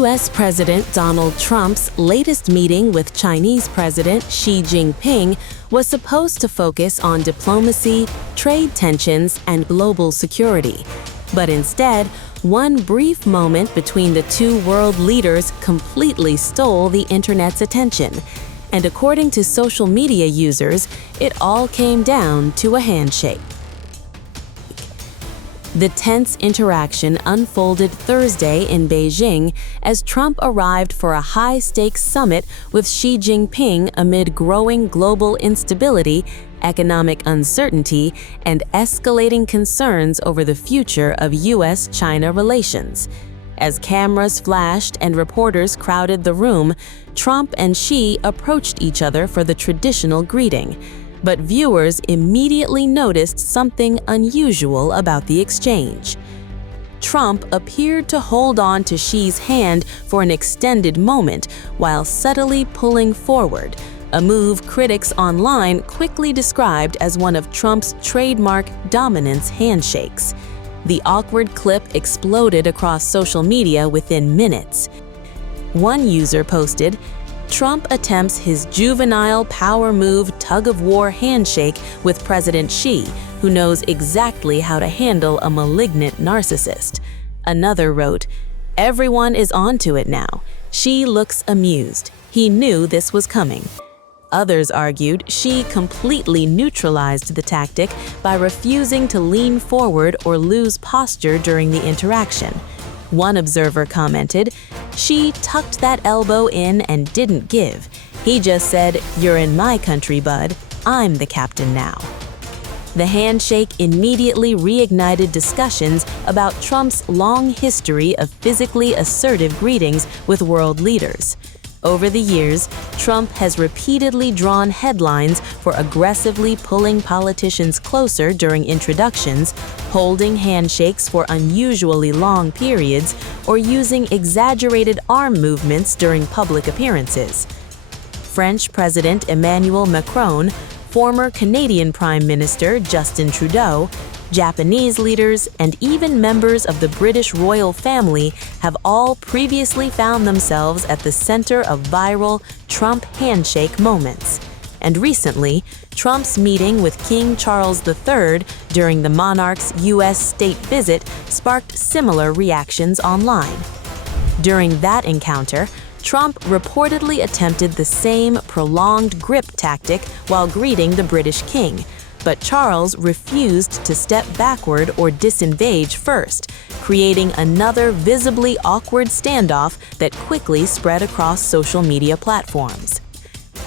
U.S. President Donald Trump's latest meeting with Chinese President Xi Jinping was supposed to focus on diplomacy, trade tensions, and global security. But instead, one brief moment between the two world leaders completely stole the internet's attention. And according to social media users, it all came down to a handshake. The tense interaction unfolded Thursday in Beijing as Trump arrived for a high-stakes summit with Xi Jinping amid growing global instability, economic uncertainty, and escalating concerns over the future of U.S.-China relations. As cameras flashed and reporters crowded the room, Trump and Xi approached each other for the traditional greeting. But viewers immediately noticed something unusual about the exchange. Trump appeared to hold on to Xi's hand for an extended moment while subtly pulling forward, a move critics online quickly described as one of Trump's trademark dominance handshakes. The awkward clip exploded across social media within minutes. One user posted, "Trump attempts his juvenile power move tug-of-war handshake with President Xi, who knows exactly how to handle a malignant narcissist." Another wrote, "Everyone is onto it now. Xi looks amused. He knew this was coming." Others argued Xi completely neutralized the tactic by refusing to lean forward or lose posture during the interaction. One observer commented, "Xi tucked that elbow in and didn't give. He just said, 'You're in my country, bud. I'm the captain now.'" The handshake immediately reignited discussions about Trump's long history of physically assertive greetings with world leaders. Over the years, Trump has repeatedly drawn headlines for aggressively pulling politicians closer during introductions, holding handshakes for unusually long periods, or using exaggerated arm movements during public appearances. French President Emmanuel Macron, former Canadian Prime Minister Justin Trudeau, Japanese leaders, and even members of the British royal family have all previously found themselves at the center of viral Trump handshake moments. And recently, Trump's meeting with King Charles III during the monarch's U.S. state visit sparked similar reactions online. During that encounter, Trump reportedly attempted the same prolonged grip tactic while greeting the British king, but Charles refused to step backward or disengage first, creating another visibly awkward standoff that quickly spread across social media platforms.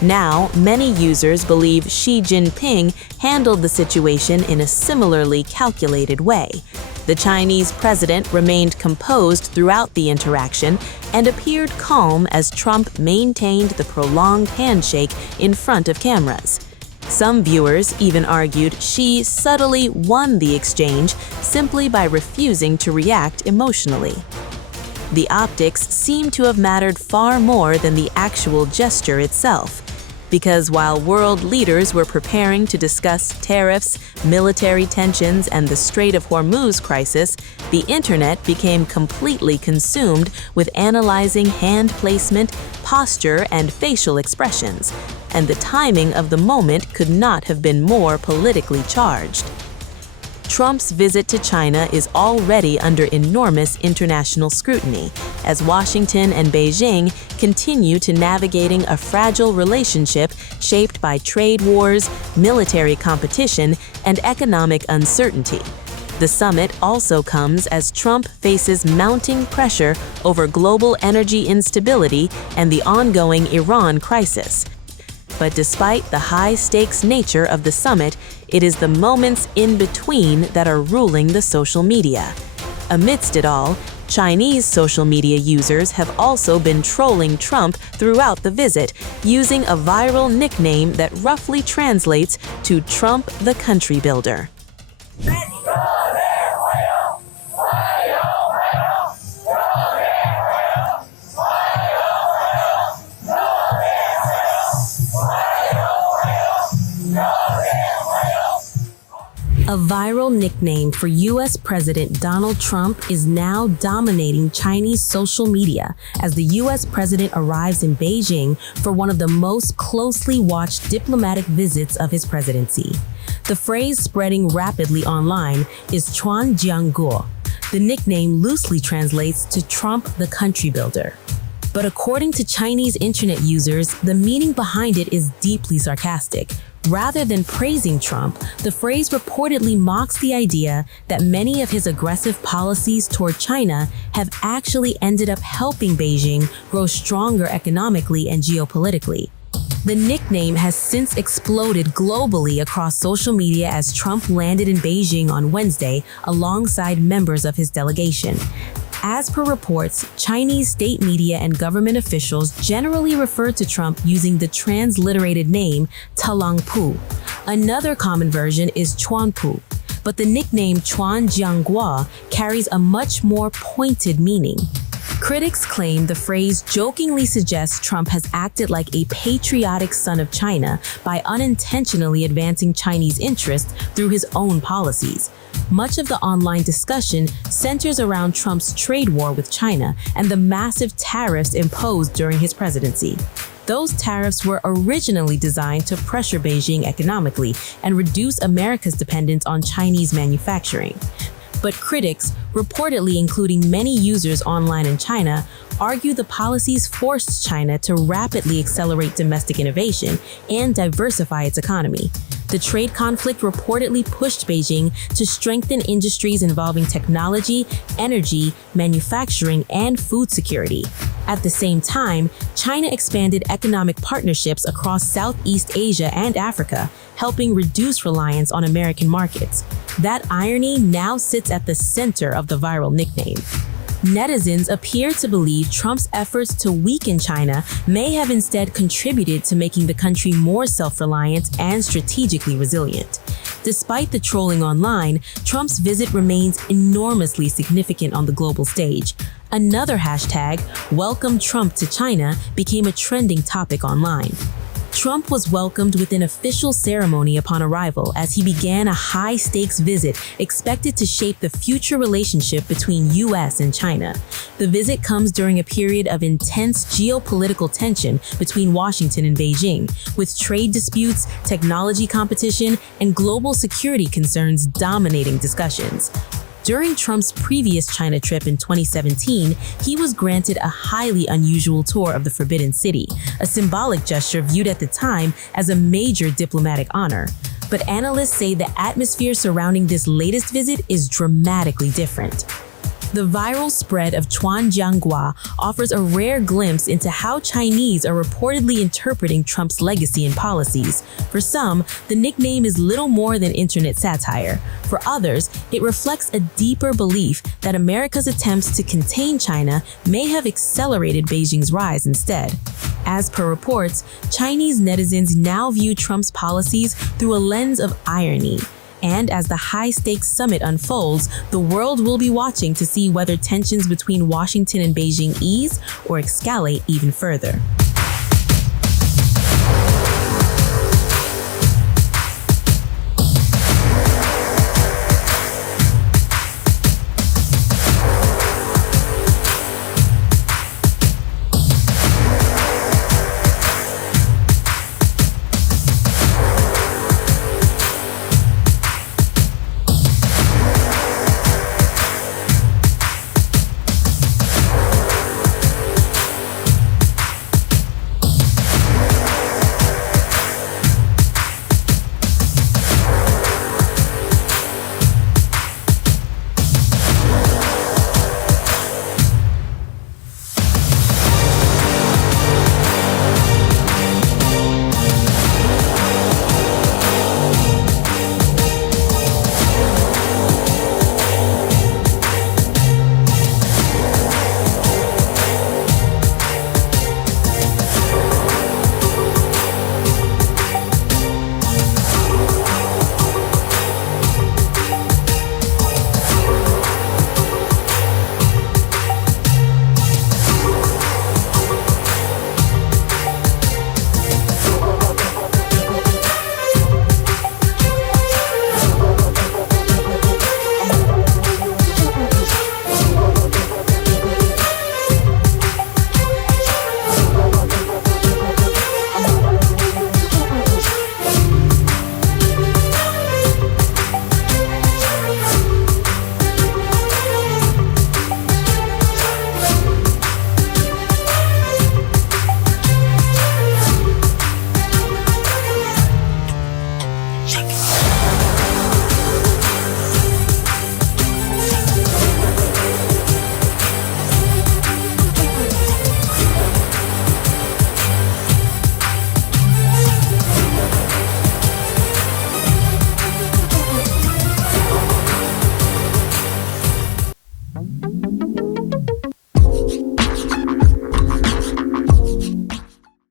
Now, many users believe Xi Jinping handled the situation in a similarly calculated way. The Chinese president remained composed throughout the interaction and appeared calm as Trump maintained the prolonged handshake in front of cameras. Some viewers even argued Xi subtly won the exchange simply by refusing to react emotionally. The optics seem to have mattered far more than the actual gesture itself, because while world leaders were preparing to discuss tariffs, military tensions, and the Strait of Hormuz crisis, the internet became completely consumed with analyzing hand placement, posture, and facial expressions, and the timing of the moment could not have been more politically charged. Trump's visit to China is already under enormous international scrutiny, as Washington and Beijing continue to navigating a fragile relationship shaped by trade wars, military competition, and economic uncertainty. The summit also comes as Trump faces mounting pressure over global energy instability and the ongoing Iran crisis. But despite the high-stakes nature of the summit, it is the moments in between that are ruling the social media. Amidst it all, Chinese social media users have also been trolling Trump throughout the visit, using a viral nickname that roughly translates to Trump the Country Builder. A viral nickname for U.S. President Donald Trump is now dominating Chinese social media as the U.S. president arrives in Beijing for one of the most closely watched diplomatic visits of his presidency. The phrase spreading rapidly online is Chuan Jiangguo. The nickname loosely translates to Trump the Country Builder. But according to Chinese internet users, the meaning behind it is deeply sarcastic. Rather than praising Trump, the phrase reportedly mocks the idea that many of his aggressive policies toward China have actually ended up helping Beijing grow stronger economically and geopolitically. The nickname has since exploded globally across social media as Trump landed in Beijing on Wednesday alongside members of his delegation. As per reports, Chinese state media and government officials generally refer to Trump using the transliterated name Talangpu. Another common version is Chuanpu, but the nickname Chuan Jiangguo carries a much more pointed meaning. Critics claim the phrase jokingly suggests Trump has acted like a patriotic son of China by unintentionally advancing Chinese interests through his own policies. Much of the online discussion centers around Trump's trade war with China and the massive tariffs imposed during his presidency. Those tariffs were originally designed to pressure Beijing economically and reduce America's dependence on Chinese manufacturing. But critics, reportedly including many users online in China, argue the policies forced China to rapidly accelerate domestic innovation and diversify its economy. The trade conflict reportedly pushed Beijing to strengthen industries involving technology, energy, manufacturing, and food security. At the same time, China expanded economic partnerships across Southeast Asia and Africa, helping reduce reliance on American markets. That irony now sits at the center of the viral nickname. Netizens appear to believe Trump's efforts to weaken China may have instead contributed to making the country more self-reliant and strategically resilient. Despite the trolling online, Trump's visit remains enormously significant on the global stage. Another hashtag, Welcome Trump to China, became a trending topic online. Trump was welcomed with an official ceremony upon arrival as he began a high-stakes visit expected to shape the future relationship between U.S. and China. The visit comes during a period of intense geopolitical tension between Washington and Beijing, with trade disputes, technology competition, and global security concerns dominating discussions. During Trump's previous China trip in 2017, he was granted a highly unusual tour of the Forbidden City, a symbolic gesture viewed at the time as a major diplomatic honor. But analysts say the atmosphere surrounding this latest visit is dramatically different. The viral spread of Chuan Jiangguo offers a rare glimpse into how Chinese are reportedly interpreting Trump's legacy and policies. For some, the nickname is little more than internet satire. For others, it reflects a deeper belief that America's attempts to contain China may have accelerated Beijing's rise instead. As per reports, Chinese netizens now view Trump's policies through a lens of irony. And as the high-stakes summit unfolds, the world will be watching to see whether tensions between Washington and Beijing ease or escalate even further.